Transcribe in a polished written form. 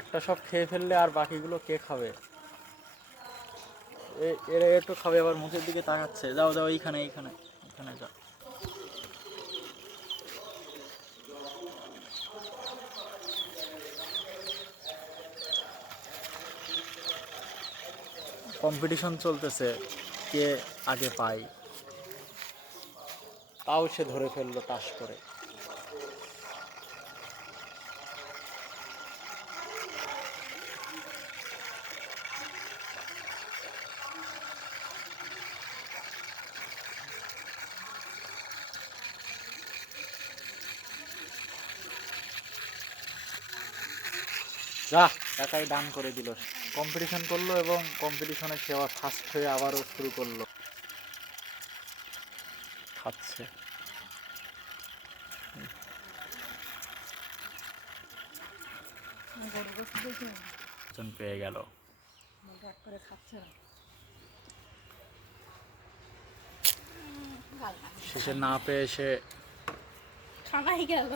একটা সব খেয়ে ফেললে আর বাকিগুলো কে খাবে? এরা একটু খাবে, আবার মুখের দিকে তাকাচ্ছে। যাও যাও, এইখানে এইখানে এখানে যাও। কম্পিটিশন চলতেছে, কে আগে পায়। তাও সে ধরে ফেললো টাস করে। যা, একাই ডান করে দিল। কম্পিটিশন করলো এবং কম্পিটিশনে সে আবার ফার্স্ট হয়ে আবারও শুরু করলো। খাচ্ছে। পেয়ে গেল। শেষে না পেয়ে সে খানাই গেল।